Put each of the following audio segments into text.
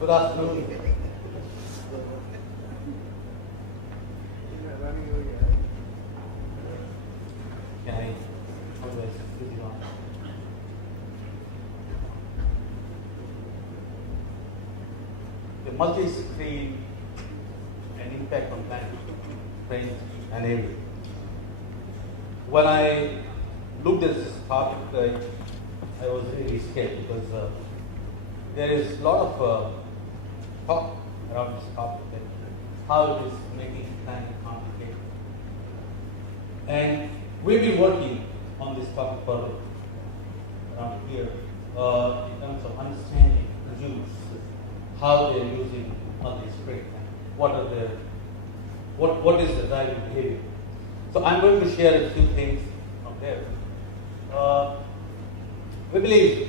Good afternoon. Can I? How do I switch it on? The multi-screen and impact on planet, brain and area. When I looked at this topic, I was really scared because there is a lot of talk around this topic and how it is making planning complicated. And we've been working on this topic for around here in terms of understanding the use, how they're using multi-screen, and what is the driving behavior. So I'm going to share a few things from there. We believe,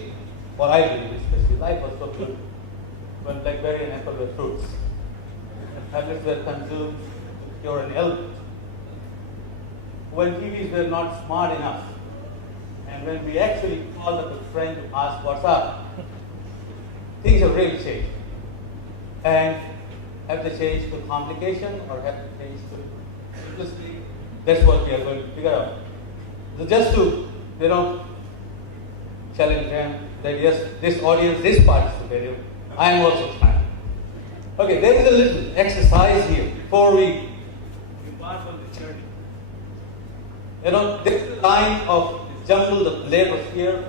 or I believe especially, life was so good when BlackBerry and Apple were fruits. And tablets were consumed to cure an ailment. When TVs were not smart enough, and when we actually called up a friend to ask what's up, things have really changed. And have they changed to complication or have they changed to simplicity? That's what we are going to figure out. So just to, challenge them that yes, this audience is participating. I am also trying. Okay, there is a little exercise here before we embark on the journey. There is a line of jumble of letters here.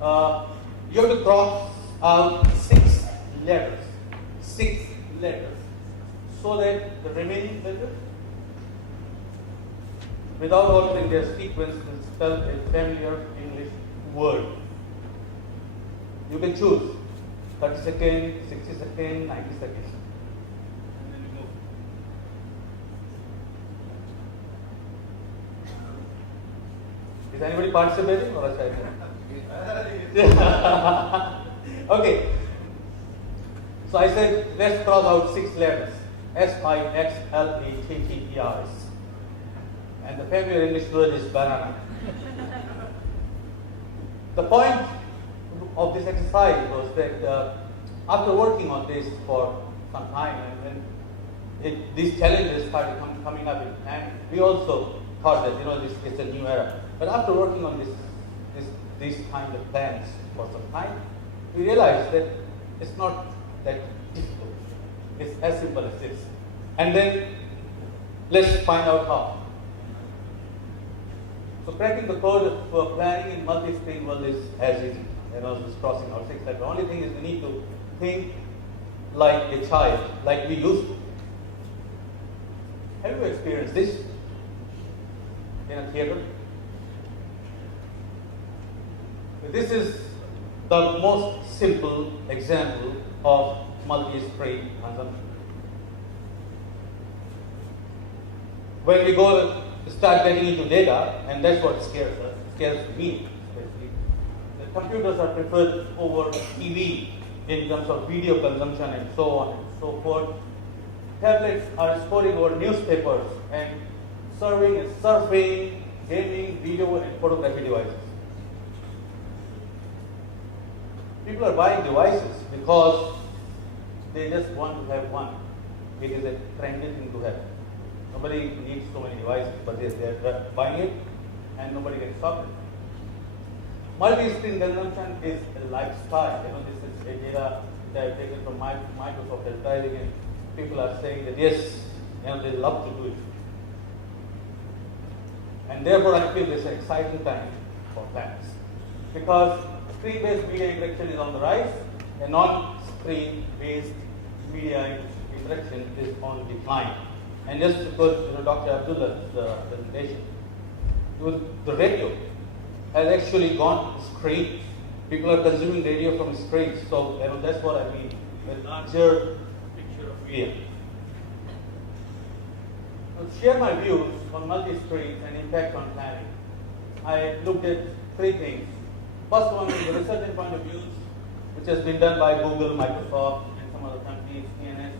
You have to cross out 6 letters. 6 letters. So that the remaining letters, without altering their sequence, will spell a familiar English word. You can choose 30 seconds, 60 seconds, 90 seconds. And then you move. Is anybody participating or a Okay. So I said, let's cross out 6 letters. SIXLETTERS. And the familiar English word is banana. The point of this exercise was that after working on this for some time, and when these challenges started coming up in planning, we also thought that this is a new era. But after working on these kind of plans for some time, we realized that it's not that difficult. It's as simple as this. And then let's find out how. So cracking the code for planning in multi-screen world is as easy. Just crossing out 6 letters. The only thing is we need to think like a child, like we used to. Have you experienced this in a theater? This is the most simple example of multi-screen consumption. When we start getting into data, and that's what scares me especially. The computers are preferred over TV in terms of video consumption and so on and so forth. Tablets are scoring over newspapers and serving and surfing, gaming, video and photography devices. People are buying devices because they just want to have one. It is a trendy thing to have. Nobody needs so many devices, but they're buying it and nobody can stop it. Multi-screen consumption is a lifestyle. This is a data that I've taken from Microsoft Advertising, and people are saying that yes, they love to do it. And therefore, I feel this is an exciting time for plans. Because screen-based media interaction is on the rise, and non-screen-based media interaction is on decline. And just to put Dr. Abdullah's presentation, the radio has actually gone to screen. People are consuming radio from screens. So that's what I mean, a larger picture of media. To share my views on multi-screens and impact on planning, I looked at 3 things. First one is the research and point of views, which has been done by Google, Microsoft, and some other companies, CNS.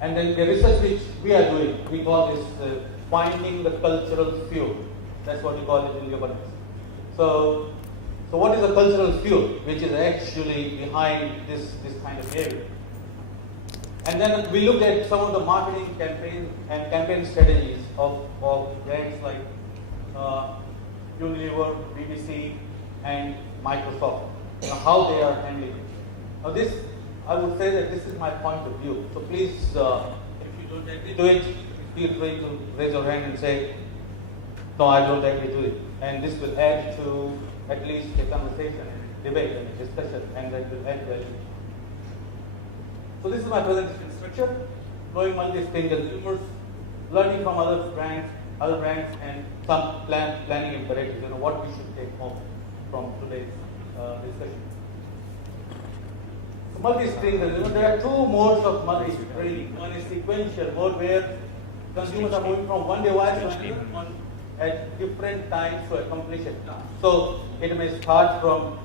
And then the research which we are doing, we call this finding the cultural fuel. That's what we call it in Japanese. So what is the cultural fuel which is actually behind this kind of behavior? And then we looked at some of the marketing campaign and campaign strategies of brands like Unilever, BBC, and Microsoft. You know, how they are handling it. Now this, I would say that this is my point of view. So please, if you don't agree to it, feel free to raise your hand and say, no, I don't agree to it. And this will add to at least a conversation, a debate, and a discussion, and that will add value. So this is my presentation structure: knowing multi-screen consumers, learning from other brands, and some planning imperatives. You know what we should take home from today's discussion. So multi-screen consumer, there are two modes of multi-screen. One is sequential mode, where consumers are moving from one device to another one at different times to accomplish it. So it may start from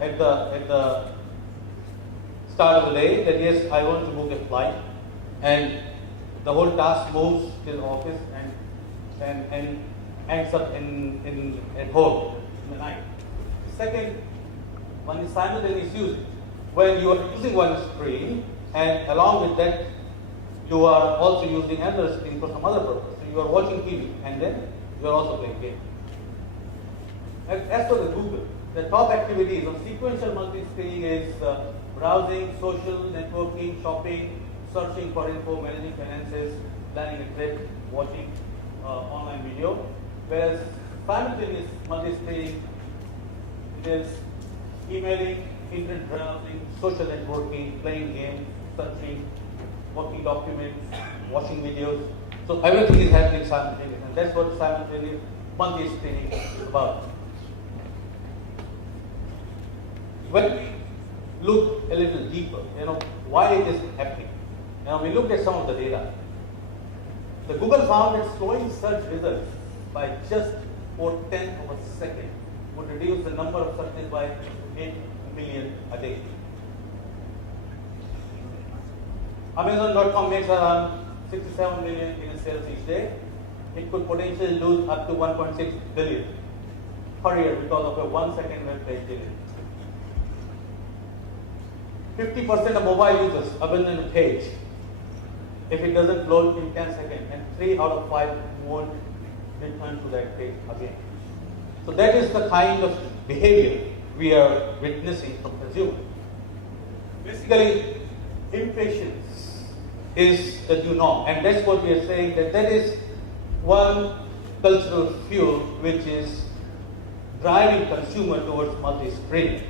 at the start of the day that yes, I want to book a flight, and the whole task moves to the office and ends up at home in the night. The second one is simultaneous use, when you are using one screen and along with that you are also using another screen for some other purpose. So you are watching TV and then you are also playing games. As for the Google, the top activities on sequential multi-screening is browsing, social, networking, shopping, searching for info, managing finances, planning a trip, watching online video. Whereas simultaneous multi-screening is emailing, internet browsing, social networking, playing games, searching, working documents, watching videos. So everything is happening simultaneously, and that's what simultaneous multi-screening is about. When we look a little deeper, why it is happening. We looked at some of the data. The Google found that slowing search results by just 4/10 of a second would reduce the number of searches by 8 million a day. Amazon.com makes around 67 million in sales each day. It could potentially lose up to 1.6 billion per year because of a 1 second web page delay. 50% of mobile users abandon a page if it doesn't load in 10 seconds, and 3 out of 5 won't return to that page again. So that is the kind of behavior we are witnessing from consumers. Basically, impatience is the new norm, and that's what we are saying, that is one cultural fuel which is driving consumer towards multi-screen.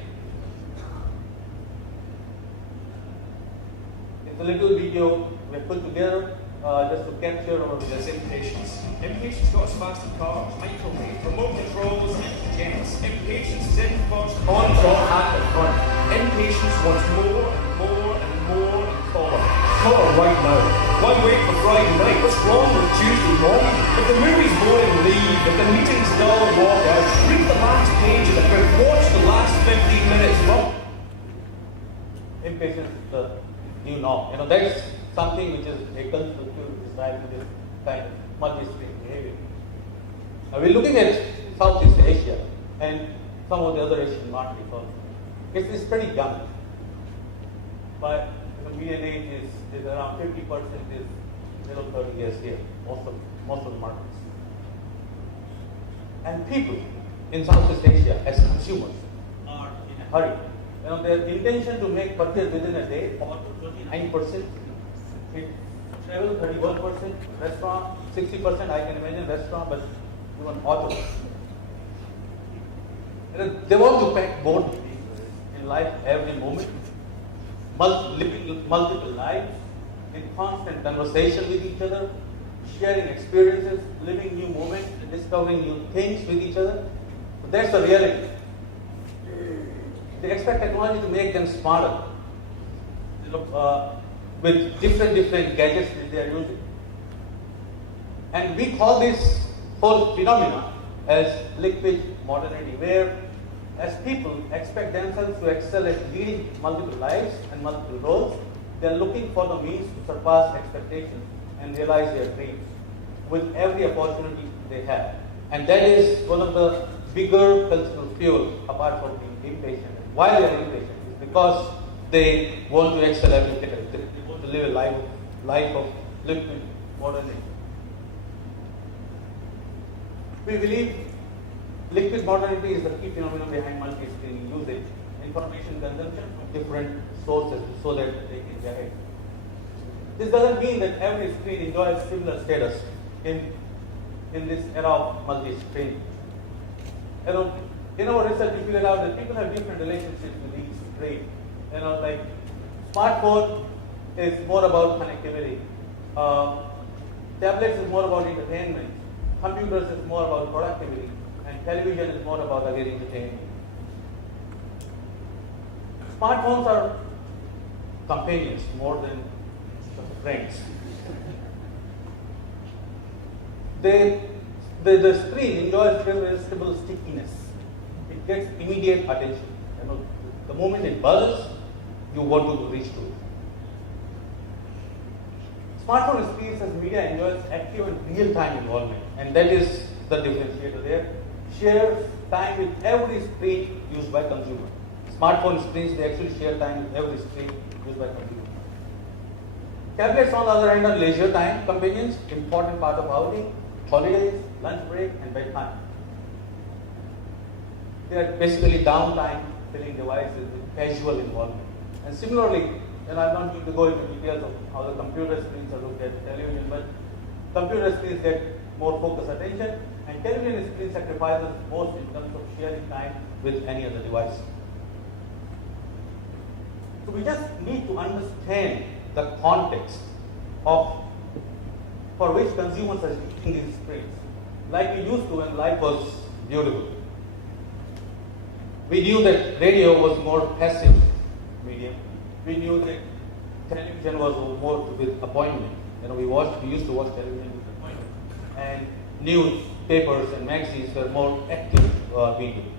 It's a little video we put together just to capture our impatience. Impatience got us faster cars, microwaves, remote controls, jets. Impatience is in first on at the front. Impatience wants more and more and more and more. Call right now. Why wait for Friday night? What's wrong with Tuesday morning? If the movie's boring, leave. If the meeting's dull, walk out. Read the last page of the book. Watch the last 15 minutes. Impatience is the new norm. That's something which is a cultural fuel which is driving this kind of multi-screen behavior. Now we're looking at Southeast Asia and some of the other Asian markets also. It's pretty young, but the median age is around 50% is below 30 years here, most of the markets. And people in Southeast Asia as consumers are in a hurry. Their intention to make purchase within a day, or 29%, travel 31%, restaurant 60%, I can imagine restaurant, but even auto. They want to pack more in life every moment, living multiple lives, in constant conversation with each other, sharing experiences, living new moments, discovering new things with each other. So that's the reality. They expect technology to make them smarter, with different gadgets that they are using. And we call this whole phenomena as liquid modernity, where as people expect themselves to excel at leading multiple lives and multiple roles, they are looking for the means to surpass expectations and realize their dreams with every opportunity they have. And that is one of the bigger cultural fuels apart from being impatient. Why they are impatient is because they want to excel every day. They want live a life of liquid modernity. We believe liquid modernity is the key phenomenon behind multi-screening usage, information consumption from different sources so that they can generate. This doesn't mean that every screen enjoys similar status in this era of multi-screen. In our research, we figured out that people have different relationships with each screen. Like smartphone is more about connectivity. Tablets is more about entertainment. Computers is more about productivity. And television is more about, again, entertainment. Smartphones are companions more than friends. The screen enjoys irresistible stickiness. It gets immediate attention. The moment it buzzes, you want to reach to it. Smartphone experience as media enjoys active and real-time involvement, and that is the differentiator there. Shares time with every screen used by consumer. Smartphone screens, they actually share time with every screen used by consumer. Tablets, on the other hand, are leisure time companions, important part of outing, holidays, lunch break, and bedtime. They are basically downtime filling devices with casual involvement. And similarly, and I'm not going to go into details of how the computer screens are looked at television, but computer screens get more focused attention, and television screen sacrifices most in terms of sharing time with any other device. So we just need to understand the context for which consumers are using these screens, like we used to when life was beautiful. We knew that radio was more passive medium. We knew that television was more with appointment. We used to watch television with appointment, and newspapers and magazines were more active medium.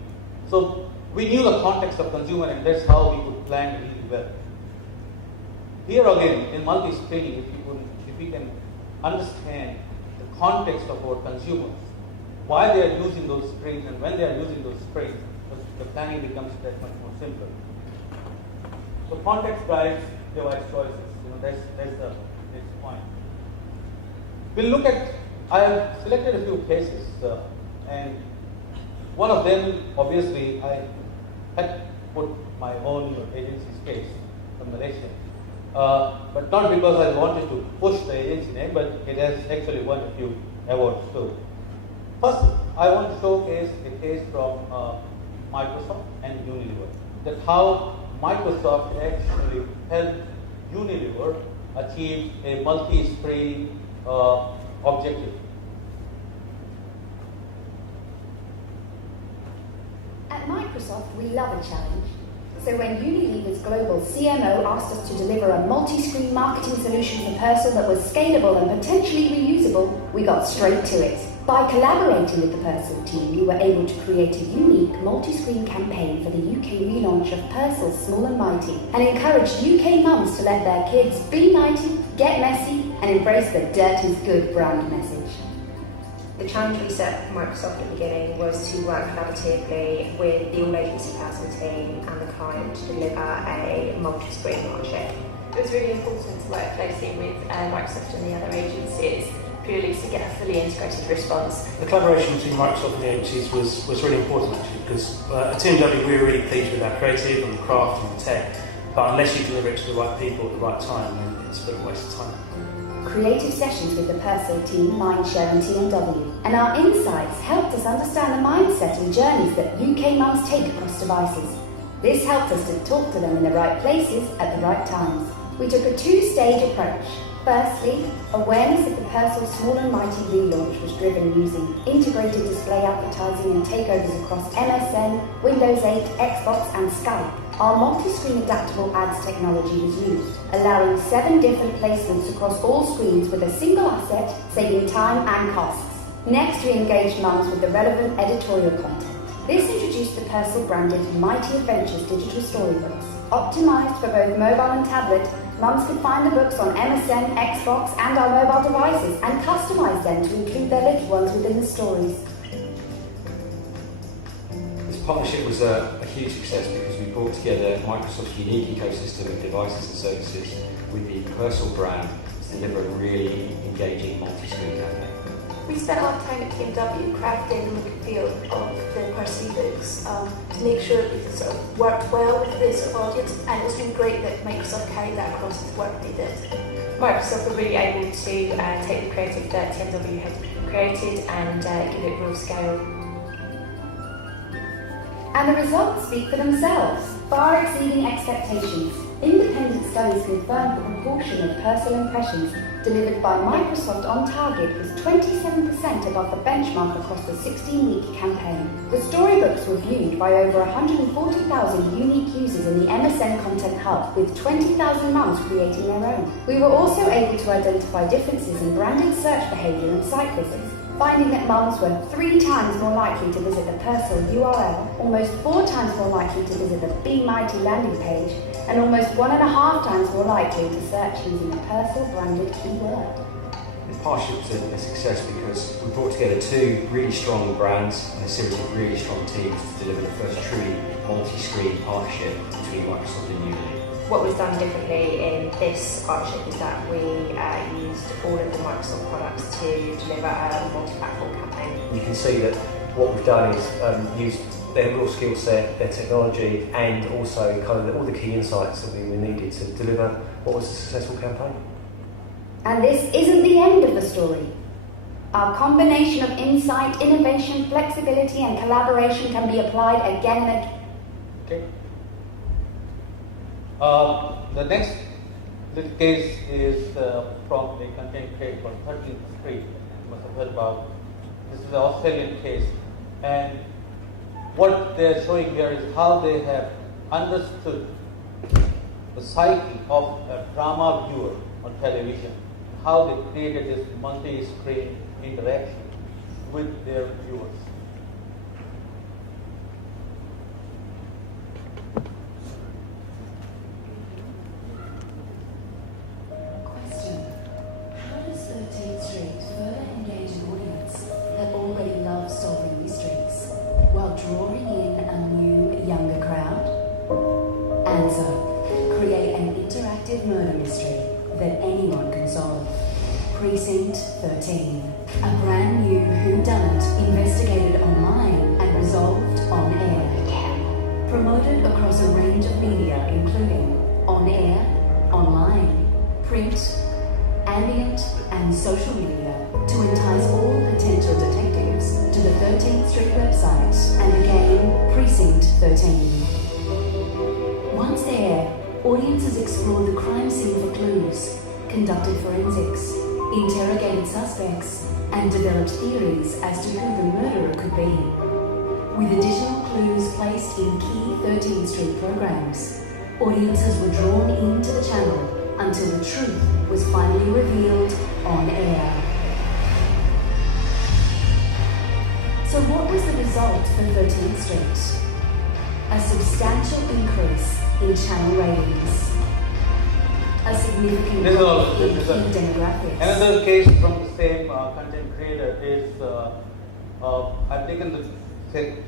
So we knew the context of consumer, and that's how we could plan really well. Here again, in multi-screening, if we can understand the context of our consumers, why they are using those screens and when they are using those screens, the planning becomes that much more simple. So context guides device choices. That's the next point. We'll look at, I have selected a few cases, and one of them, obviously, I had put my own agency's case from Malaysia. But not because I wanted to push the agency name, but it has actually won a few awards too. First, I want to showcase a case from Microsoft and Unilever, that how Microsoft actually helped Unilever achieve a multi-screen objective. At Microsoft, we love a challenge. So when Unilever's global CMO asked us to deliver a multi-screen marketing solution for Persil that was scalable and potentially reusable, we got straight to it. By collaborating with the Persil team, we were able to create a unique multi-screen campaign for the UK relaunch of Persil Small and Mighty, and encouraged UK mums to let their kids be mighty, get messy, and embrace the dirt is good brand message. The challenge we set for Microsoft at the beginning was to work collaboratively with the all-agency Persil team and the client to deliver a multi-screen partnership. It was really important to work closely with Microsoft and the other agencies, purely to get a fully integrated response. The collaboration between Microsoft and the agencies was really important actually, because at Team W we were really pleased with our creative and the craft and the tech, but unless you deliver it to the right people at the right time, then it's a bit of a waste of time. Creative sessions with the Persil team, Mindshare and TNW, and our insights helped us understand the mindset and journeys that UK mums take across devices. This helped us to talk to them in the right places at the right times. We took a two-stage approach. Firstly, awareness of the Persil Small and Mighty relaunch was driven using integrated display advertising and takeovers across MSN, Windows 8, Xbox and Skype. Our multi-screen adaptable ads technology was used, allowing 7 different placements across all screens with a single asset, saving time and costs. Next, we engaged mums with the relevant editorial content. This introduced the Persil branded Mighty Adventures digital storybooks. Optimised for both mobile and tablet, mums could find the books on MSN, Xbox and our mobile devices and customise them to include their little ones within the stories. As partnership was a huge success because we brought together Microsoft's unique ecosystem of devices and services with the personal brand to deliver a really engaging multi-screen campaign. We spent a lot of time at TMW crafting the look and feel of the Percy books to make sure that it sort of worked well with the sort of audience, and it's been great that Microsoft carried that across with the work they did. Microsoft were really able to take the creative that TMW had created and give it real scale. And the results speak for themselves, far exceeding expectations. Independent studies confirmed the proportion of personal impressions delivered by Microsoft on target was 27% above the benchmark across the 16-week campaign. The storybooks were viewed by over 140,000 unique users in the MSN Content Hub, with 20,000 mums creating their own. We were also able to identify differences in branded search behaviour and site visits, finding that mums were 3 times more likely to visit the Persil URL, almost 4 times more likely to visit the Be Mighty landing page, and almost 1.5 times more likely to search using a Persil branded keyword. The partnership was a success because we brought together 2 really strong brands and a series of really strong teams to deliver the first truly multi-screen partnership between Microsoft and Unity. What was done differently in this partnership is that we used all of the Microsoft products to deliver a multi-platform campaign. You can see that what we've done is used their real skill set, their technology, and also kind of all the key insights that we needed to deliver what was a successful campaign. And this isn't the end of the story. Our combination of insight, innovation, flexibility, and collaboration can be applied again and again. Okay. The next little case is from the content creator called 13th Street. You must have heard about. This is an Australian case, and what they're showing here is how they have understood the psyche of a drama viewer on television, how they created this multi-screen interaction with their viewers. Question: how does 13th Street further engage an audience that already loves solving mysteries while drawing in a new, younger crowd? Answer: create an interactive murder mystery that anyone can solve. Precinct 13. A brand new whodunit investigated online and resolved on air. Promoted across a range of media including on-air, online, print, ambient and social media to entice all potential detectives to the 13th Street website and the game Precinct 13. Once there, audiences explored the crime scene for clues, conducted forensics, interrogated suspects, and developed theories as to who the murderer could be. With additional clues placed in key 13th Street programs, audiences were drawn into the channel until the truth was finally revealed on air. So what was the result for 13th Street? A substantial increase in channel ratings. A significant growth in key demographics. Another case from the same content creator is, I've taken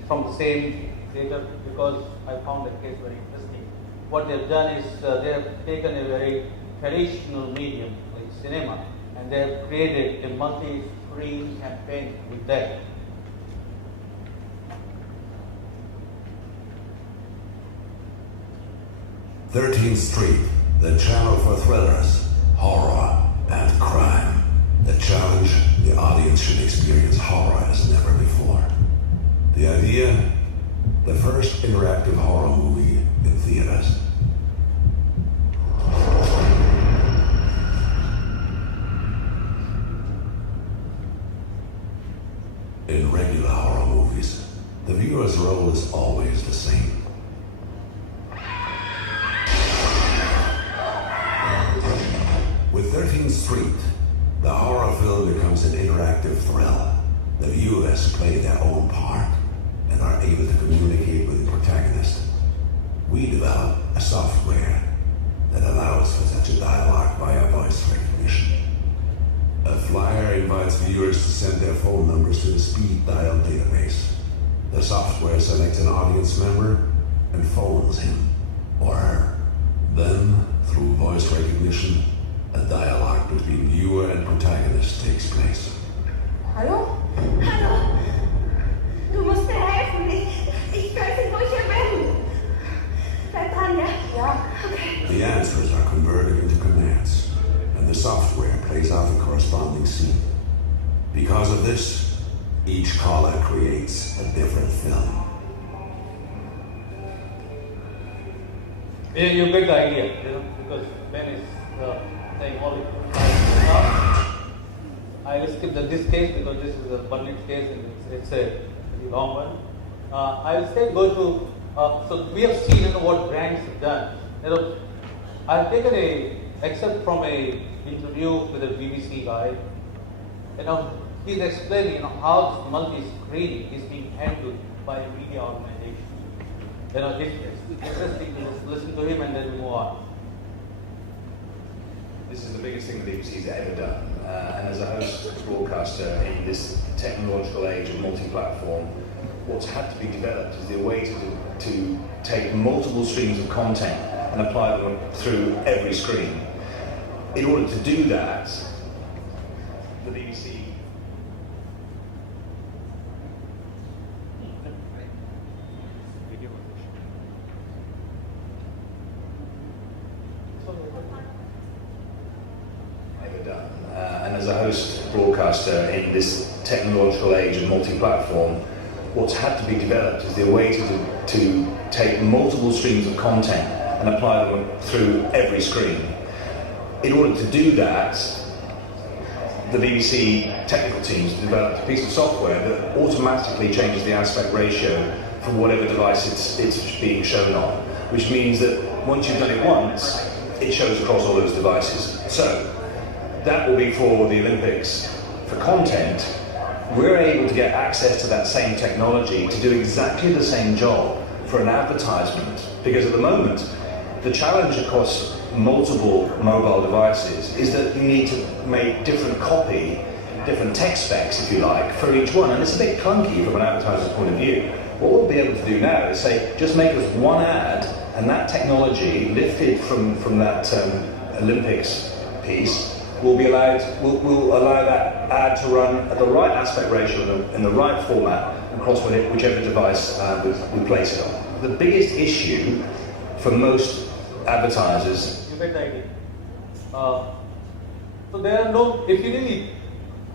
from the same data because I found the case very interesting. What they've done is they have taken a very traditional medium like cinema and they have created a multi-screen campaign with that. "13th Street, the channel for thrillers, horror, and crime. The challenge: the audience should experience horror as never before. The idea: the first interactive horror movie in theaters. In regular horror movies, the viewer's role is always the same. With 13th Street, the horror film becomes an interactive thrill. The viewers play their own part and are able to communicate with the protagonist. We develop a software that allows for such a dialogue via voice recognition. A flyer invites viewers to send their phone numbers to the speed dial database. The The software selects an audience member and phones him or her. Then, through voice recognition, a dialogue between viewer and protagonist takes place. Hallo? Hallo? Du musst mir helfen. Ich weiß nicht, wo ich hier bin. Bleib dran, ja? Ja. Okay. The answers are converted into commands, and the software plays out the corresponding scene. Because of this, each caller creates a different film. Yeah, you get the idea, because Ben is saying all it. I will skip this case because this is a Burnett case and it's a pretty long one. I will still go to, so we have seen what brands have done. I've taken a excerpt from a interview with a BBC guy. He's explaining how this multi-screening is being handled by a media organization. It's interesting to just listen to him and then move on. This is the biggest thing the BBC's ever done. And as a host broadcaster in this technological age of multi-platform, what's had to be developed is the way to take multiple streams of content and apply them through every screen. In order to do that, the BBC ever done. And as a host broadcaster in this technological age of multi-platform, what's had to be developed is the way to take multiple streams of content and apply them through every screen. In order to do that, the BBC technical teams developed a piece of software that automatically changes the aspect ratio for whatever device it's being shown on, which means that once you've done it once, it shows across all those devices. So that will be for the Olympics. For content, we're able to get access to that same technology to do exactly the same job for an advertisement, because at the moment, the challenge across multiple mobile devices is that you need to make different copy, different text specs, if you like, for each one, and it's a bit clunky from an advertiser's point of view. What we'll be able to do now is say, just make us one ad, and that technology lifted from that Olympics piece will allow that ad to run at the right aspect ratio in the right format across whichever device we place it on. The biggest issue for most advertisers. You get the idea. So there are no, if you really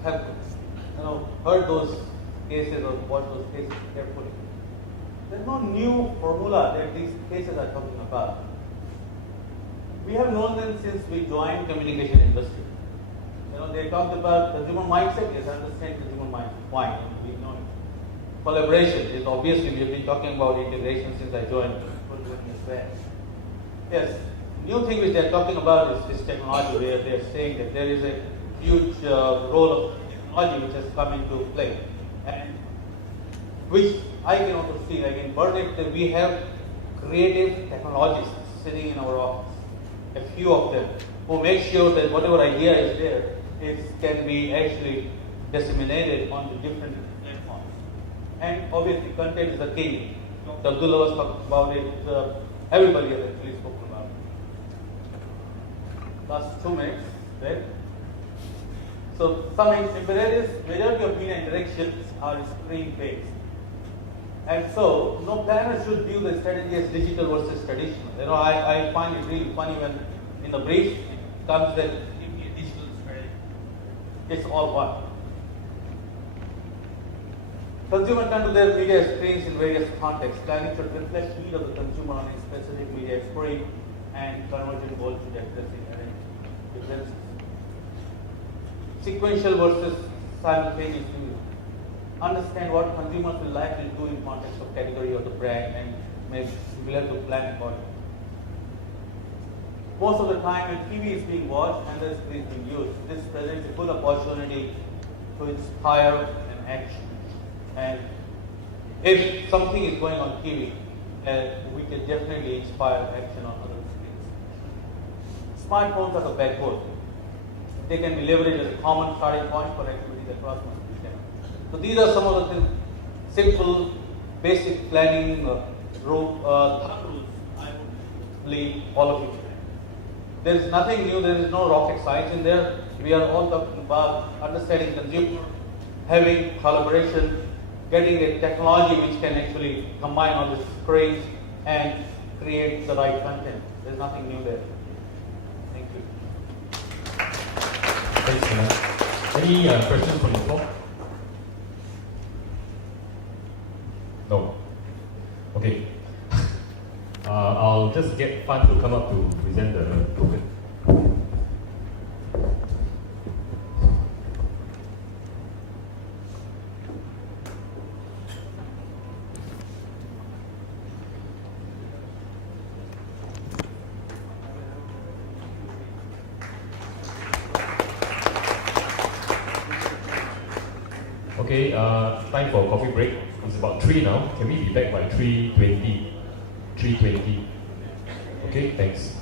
have heard those cases or watched those cases carefully, there's no new formula that these cases are talking about. We have known them since we joined communication industry. They talked about consumer mindset. Yes, I understand consumer mind. Why? We know it. Collaboration is obviously, we have been talking about integration since I joined as well. Yes, new thing which they're talking about is technology, where they're saying that there is a huge role of technology which has come into play, and which I can also see, like in Burnett, we have creative technologists sitting in our office, a few of them, who make sure that whatever idea is there can be actually disseminated on the different platforms. And obviously, content is the king. Abdullah was talking about it. Everybody has actually spoken about it. Last 2 minutes, right? So some imperatives, majority of media interactions are screen-based. And so, no planner should view the strategy as digital versus traditional. I find it really funny when in the brief it comes that give me a digital strategy. It's all one. Consumers turn to their media screens in various contexts. Planning should reflect need of the consumer on a specific media screen, and conversion goals should address inherent differences. Sequential versus simultaneous use. Understand what consumers will likely do in context of category of the brand, and maybe we'll have to plan accordingly. Most of the time when TV is being watched and the screen is being used, this presents a good opportunity to inspire an action. And if something is going on TV, we can definitely inspire action on other screens. Smartphones are the backbone. They can be leveraged as a common starting point for activities across multiple channels. So these are some of the simple, basic planning thumb rules, I would leave all of you. There is nothing new, there is no rocket science in there. We are all talking about understanding consumer, having collaboration, getting a technology which can actually combine all these screens and create the right content. There's nothing new there. Thank you. Thanks, Milan. Any questions from the floor? No. Okay. I'll just get Fan to come up to present the token. Okay, time for a coffee break. It's about 3 now. Can we be back by 3:20? 3:20. Okay, thanks.